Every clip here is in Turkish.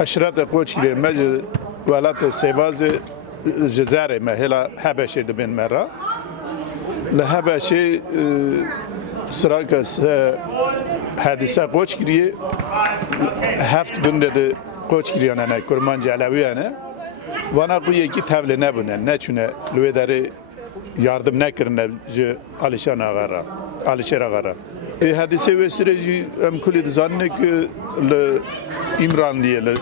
aşiret koçgiri mec velat sevazı cezare mehela Habeşe de ben mera. Le Habeşe sıra kas hadise koçgiri heft günde de koçgiri ne kurman celaviyane. Vana ku yeki tevle ne bune ne çüne lüvederi yardım ne kirine ji Alişan Agara, Alişer Agara. E hadise ve süreci em kulid zanne ki le İmran diye le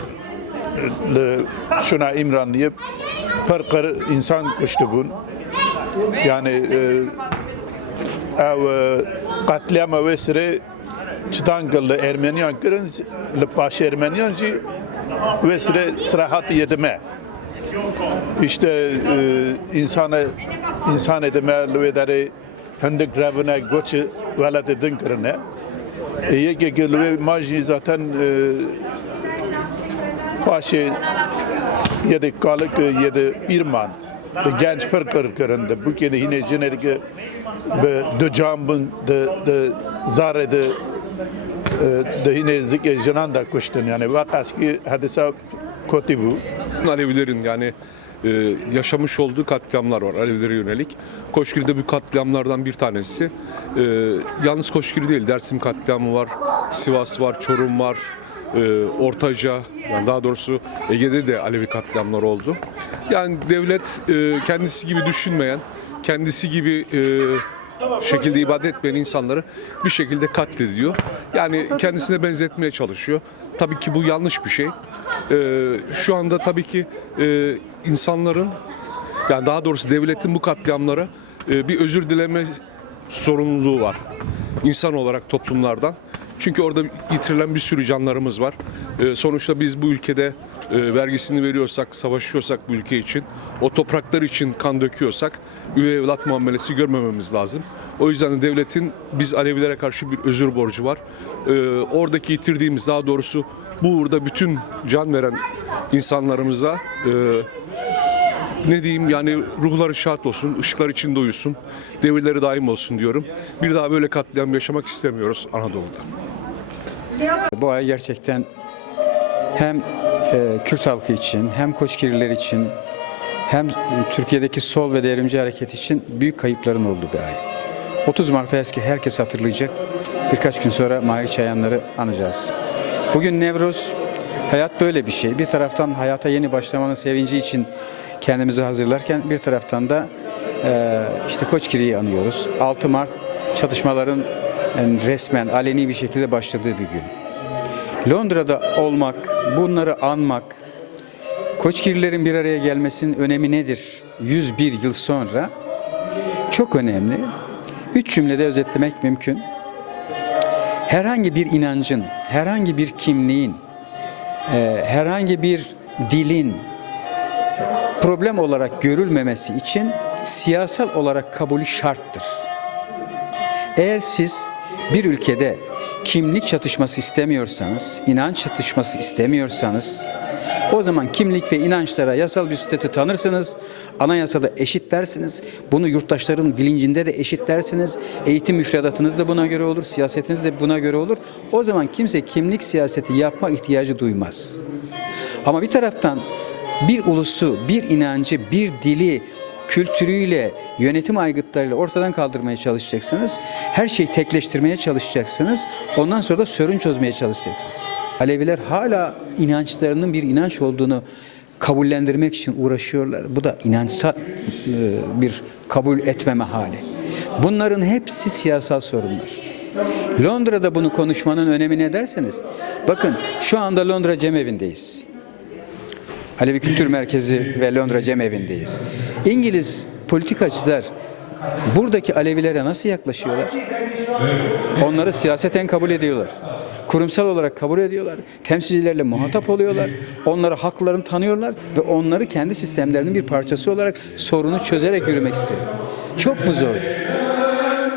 le şuna İmran diye per kır insan kuştu bun. Yani e, ev e, katliama ve süre çıtan kıllı Ermeniyan kırın le paşa Ermeniyan ji ve süre sırahat yedime. İşte e, insana insan edime lüvederi hendik grevine goçı velat edin kırına. E, yeke ki lüve majni zaten e, paşe yedi kalık yedi irman. De genç per kır kırında. Bu kedi yine jenerik be de jambın de de zare de e, de yine zik jenan da kuştun yani vakas ki hadisa koti bu. Alevilerin yani e, yaşamış olduğu katliamlar var Alevilere yönelik. Koşgiri'de bu katliamlardan bir tanesi. E, yalnız Koşgiri değil, Dersim katliamı var, Sivas var, Çorum var, e, Ortaca, yani daha doğrusu Ege'de de Alevi katliamlar oldu. Yani devlet e, kendisi gibi düşünmeyen, kendisi gibi e, şekilde ibadet etmeyen insanları bir şekilde katlediyor. Yani kendisine benzetmeye çalışıyor. Tabii ki bu yanlış bir şey. Ee, şu anda tabii ki e, insanların yani daha doğrusu devletin bu katliamlara e, bir özür dileme sorumluluğu var. İnsan olarak toplumlardan. Çünkü orada yitirilen bir sürü canlarımız var. E, sonuçta biz bu ülkede e, vergisini veriyorsak, savaşıyorsak bu ülke için, o topraklar için kan döküyorsak üvey evlat muamelesi görmememiz lazım. O yüzden de devletin biz Alevilere karşı bir özür borcu var. E, oradaki yitirdiğimiz daha doğrusu bu uğurda bütün can veren insanlarımıza e, ne diyeyim yani ruhları şad olsun, ışıklar içinde uyusun, devirleri daim olsun diyorum. Bir daha böyle katliam yaşamak istemiyoruz Anadolu'da. Bu ay gerçekten hem e, Kürt halkı için hem Koçgiriler için hem Türkiye'deki sol ve devrimci hareket için büyük kayıpların olduğu bir ay. 30 Mart'ta eski herkes hatırlayacak. Birkaç gün sonra Mahir Çayanları anacağız. Bugün Nevruz, hayat böyle bir şey. Bir taraftan hayata yeni başlamanın sevinci için kendimizi hazırlarken bir taraftan da e, işte Koçgiri'yi anıyoruz. 6 Mart çatışmaların yani resmen aleni bir şekilde başladığı bir gün. Londra'da olmak, bunları anmak, Koçgirilerin bir araya gelmesinin önemi nedir? 101 yıl sonra çok önemli. Üç cümlede özetlemek mümkün. Herhangi bir inancın, herhangi bir kimliğin, e, herhangi bir dilin problem olarak görülmemesi için siyasal olarak kabulü şarttır. Eğer siz bir ülkede kimlik çatışması istemiyorsanız, inanç çatışması istemiyorsanız, o zaman kimlik ve inançlara yasal bir statü tanırsınız, anayasada eşitlersiniz, bunu yurttaşların bilincinde de eşitlersiniz, eğitim müfredatınız da buna göre olur, siyasetiniz de buna göre olur. O zaman kimse kimlik siyaseti yapma ihtiyacı duymaz. Ama bir taraftan bir ulusu, bir inancı, bir dili, kültürüyle, yönetim aygıtlarıyla ortadan kaldırmaya çalışacaksınız. Her şeyi tekleştirmeye çalışacaksınız. Ondan sonra da sorun çözmeye çalışacaksınız. Aleviler hala inançlarının bir inanç olduğunu kabullendirmek için uğraşıyorlar. Bu da inançsal e, bir kabul etmeme hali. Bunların hepsi siyasal sorunlar. Londra'da bunu konuşmanın önemi ne derseniz, bakın şu anda Londra Cemevi'ndeyiz. Alevi Kültür Merkezi ve Londra Cemevi'ndeyiz. İngiliz politikacılar buradaki Alevilere nasıl yaklaşıyorlar? Onları siyaseten kabul ediyorlar. Kurumsal olarak kabul ediyorlar. Temsilcilerle muhatap oluyorlar. Onlara haklarını tanıyorlar ve onları kendi sistemlerinin bir parçası olarak sorunu çözerek yürümek istiyor. Çok mu zor?